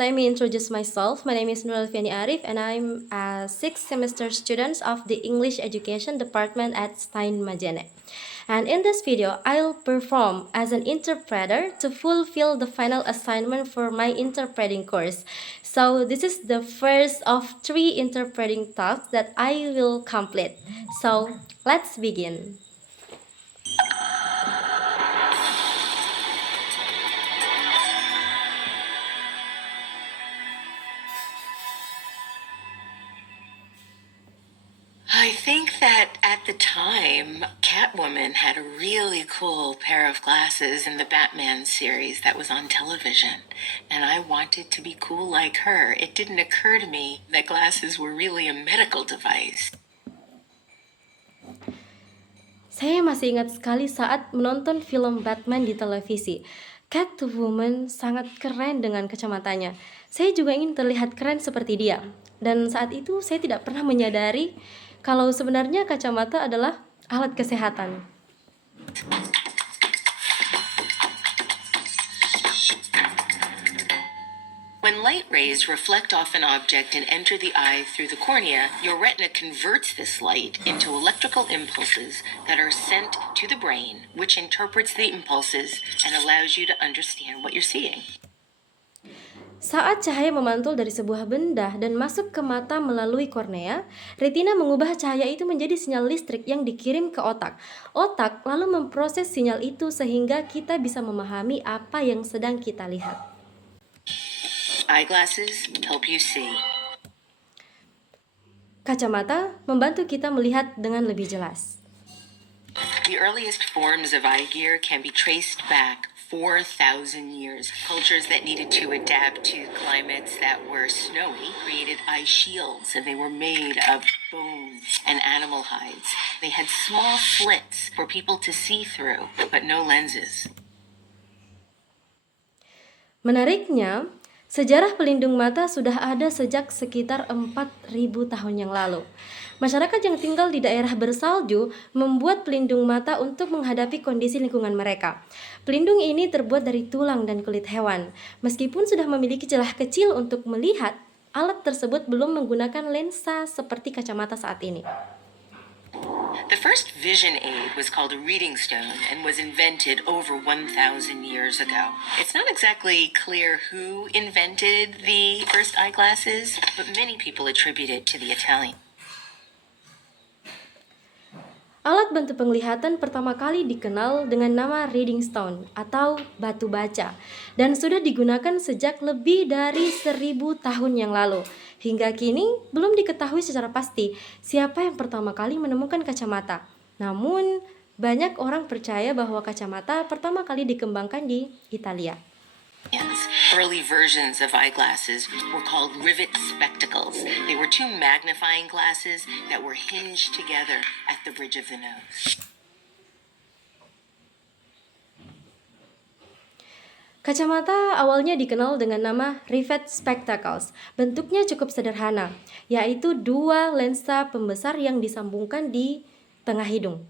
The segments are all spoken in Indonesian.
Let me introduce myself. My name is Nur Alfiani Arif, and I'm a sixth semester student of the English Education Department at Stein Majene. And in this video, I'll perform as an interpreter to fulfill the final assignment for my interpreting course. So this is the first of 3 interpreting tasks that I will complete. So let's begin. I think that at the time, Catwoman had a really cool pair of glasses in the Batman series that was on television, and I wanted to be cool like her. It didn't occur to me that glasses were really a medical device. Saya masih ingat sekali saat menonton film Batman di televisi. Catwoman sangat keren dengan kacamatanya. Saya juga ingin terlihat keren seperti dia. Dan saat itu saya tidak pernah menyadari kalau sebenarnya kacamata adalah alat kesehatan. When light rays reflect off an object and enter the eye through the cornea, your retina converts this light into electrical impulses that are sent to the brain, which interprets the impulses and allows you to understand what you're seeing. Saat cahaya memantul dari sebuah benda dan masuk ke mata melalui kornea, retina mengubah cahaya itu menjadi sinyal listrik yang dikirim ke otak. Otak lalu memproses sinyal itu sehingga kita bisa memahami apa yang sedang kita lihat. Eyeglasses help you see. Kacamata membantu kita melihat dengan lebih jelas. The earliest forms of eye gear can be traced back 4,000 years. Cultures that needed to adapt to climates that were snowy created eye shields, and they were made of bone and animal hides. They had small slits for people to see through, but no lenses. Menariknya, sejarah pelindung mata sudah ada sejak sekitar 4.000 tahun yang lalu. Masyarakat yang tinggal di daerah bersalju membuat pelindung mata untuk menghadapi kondisi lingkungan mereka. Pelindung ini terbuat dari tulang dan kulit hewan. Meskipun sudah memiliki celah kecil untuk melihat, alat tersebut belum menggunakan lensa seperti kacamata saat ini. The first vision aid was called a reading stone and was invented over 1,000 years ago. It's not exactly clear who invented the first eyeglasses, but many people attribute it to the Italian. Alat bantu penglihatan pertama kali dikenal dengan nama reading stone atau batu baca dan sudah digunakan sejak lebih dari 1.000 tahun yang lalu. Hingga kini belum diketahui secara pasti siapa yang pertama kali menemukan kacamata. Namun banyak orang percaya bahwa kacamata pertama kali dikembangkan di Italia. Early versions of eyeglasses were called rivet spectacles. They were two magnifying glasses that were hinged together at the bridge of the nose. Kacamata awalnya dikenal dengan nama rivet spectacles. Bentuknya cukup sederhana, yaitu 2 lensa pembesar yang disambungkan di tengah hidung.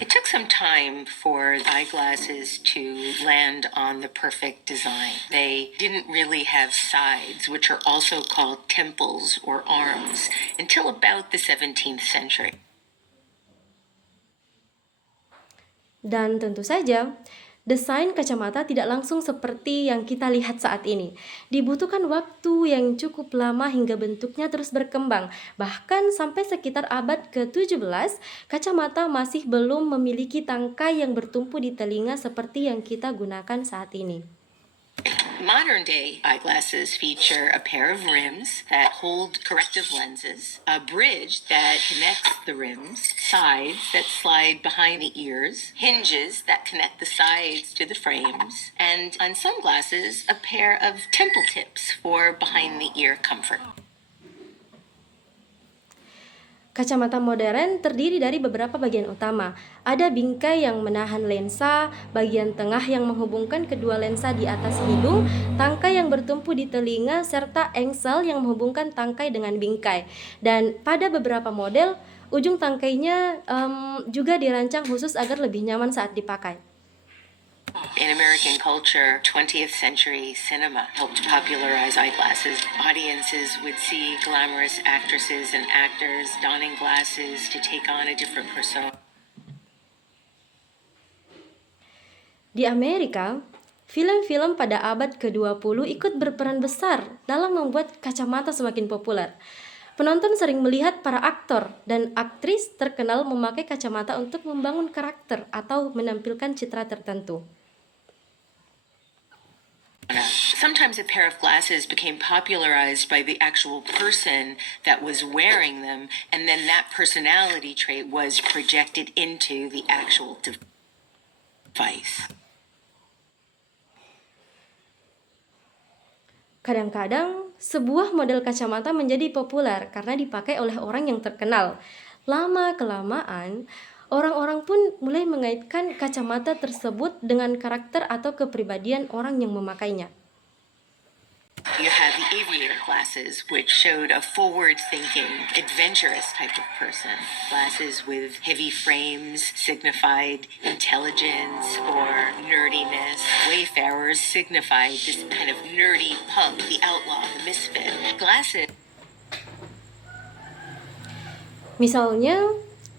It took some time for eyeglasses to land on the perfect design. They didn't really have sides, which are also called temples or arms, until about the 17th century. Dan tentu saja, desain kacamata tidak langsung seperti yang kita lihat saat ini. Dibutuhkan waktu yang cukup lama hingga bentuknya terus berkembang. Bahkan sampai sekitar abad ke-17, kacamata masih belum memiliki tangkai yang bertumpu di telinga seperti yang kita gunakan saat ini. Modern day eyeglasses feature a pair of rims that hold corrective lenses, a bridge that connects the rims, sides that slide behind the ears, hinges that connect the sides to the frames, and on some glasses, a pair of temple tips for behind the ear comfort. Kacamata modern terdiri dari beberapa bagian utama. Ada bingkai yang menahan lensa, bagian tengah yang menghubungkan kedua lensa di atas hidung, tangkai yang bertumpu di telinga, serta engsel yang menghubungkan tangkai dengan bingkai. Dan pada beberapa model, ujung tangkainya juga dirancang khusus agar lebih nyaman saat dipakai. In American culture, 20th century cinema helped popularize eyeglasses. Audiences would see glamorous actresses and actors donning glasses to take on a different persona. Di Amerika, film-film pada abad ke-20 ikut berperan besar dalam membuat kacamata semakin populer. Penonton sering melihat para aktor dan aktris terkenal memakai kacamata untuk membangun karakter atau menampilkan citra tertentu. Sometimes a pair of glasses became popularized by the actual person that was wearing them, and then that personality trait was projected into the actual device. Kadang-kadang, sebuah model kacamata menjadi populer karena dipakai oleh orang yang terkenal. Lama-kelamaan, orang-orang pun mulai mengaitkan kacamata tersebut dengan karakter atau kepribadian orang yang memakainya. You had the aviator glasses, which showed a forward-thinking, adventurous type of person. Glasses with heavy frames signified intelligence or nerdiness. Wayfarers signified this kind of nerdy punk, the outlaw, the misfit. Glasses. Misalnya,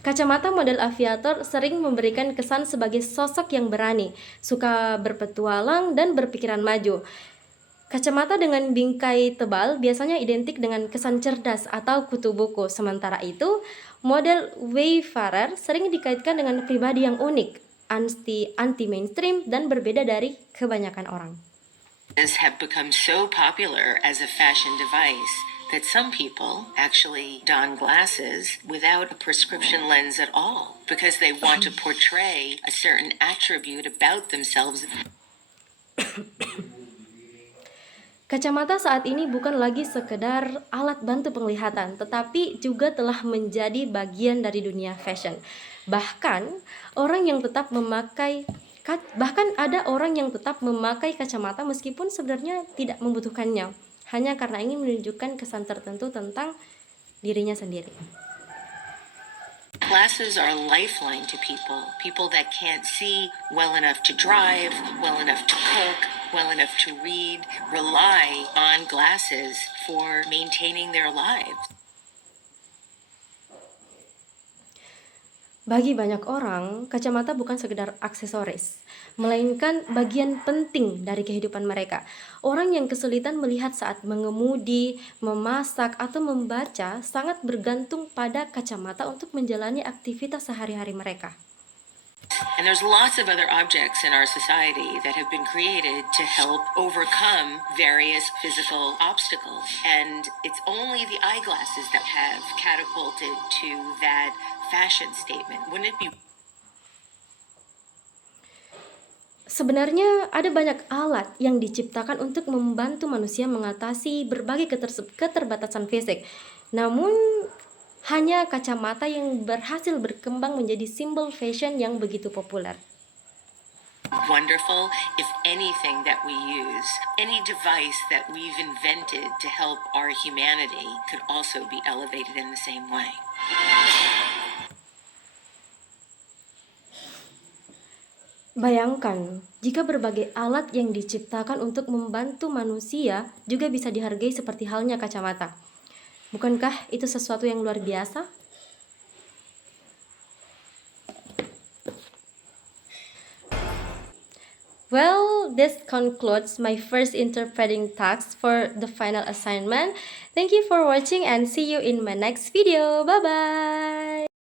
kacamata model aviator sering memberikan kesan sebagai sosok yang berani, suka berpetualang, dan berpikiran maju. Kacamata dengan bingkai tebal biasanya identik dengan kesan cerdas atau kutu buku. Sementara itu, model Wayfarer sering dikaitkan dengan pribadi yang unik, anti-mainstream, dan berbeda dari kebanyakan orang. Have become so popular as a fashion device that some people actually don glasses without a prescription lens at all because they want to portray a certain attribute about themselves. Kacamata saat ini bukan lagi sekedar alat bantu penglihatan, tetapi juga telah menjadi bagian dari dunia fashion. Bahkan ada orang yang tetap memakai kacamata meskipun sebenarnya tidak membutuhkannya, hanya karena ingin menunjukkan kesan tertentu tentang dirinya sendiri. Glasses are a lifeline to people that can't see well enough to drive, well enough to cook, well enough to read, rely on glasses for maintaining their lives. Bagi banyak orang, kacamata bukan sekedar aksesoris, melainkan bagian penting dari kehidupan mereka. Orang yang kesulitan melihat saat mengemudi, memasak, atau membaca sangat bergantung pada kacamata untuk menjalani aktivitas sehari-hari mereka. And there's lots of other objects in our society that have been created to help overcome various physical obstacles. And it's only the eyeglasses that have catapulted to that fashion statement. Wouldn't it be? Sebenarnya ada banyak alat yang diciptakan untuk membantu manusia mengatasi berbagai keterbatasan fisik. Namun, hanya kacamata yang berhasil berkembang menjadi simbol fashion yang begitu populer. Wonderful if anything that we use, any device that we've invented to help our humanity could also be elevated in the same way. Bayangkan, jika berbagai alat yang diciptakan untuk membantu manusia juga bisa dihargai seperti halnya kacamata. Bukankah itu sesuatu yang luar biasa? Well, this concludes my first interpreting task for the final assignment. Thank you for watching and see you in my next video. Bye-bye!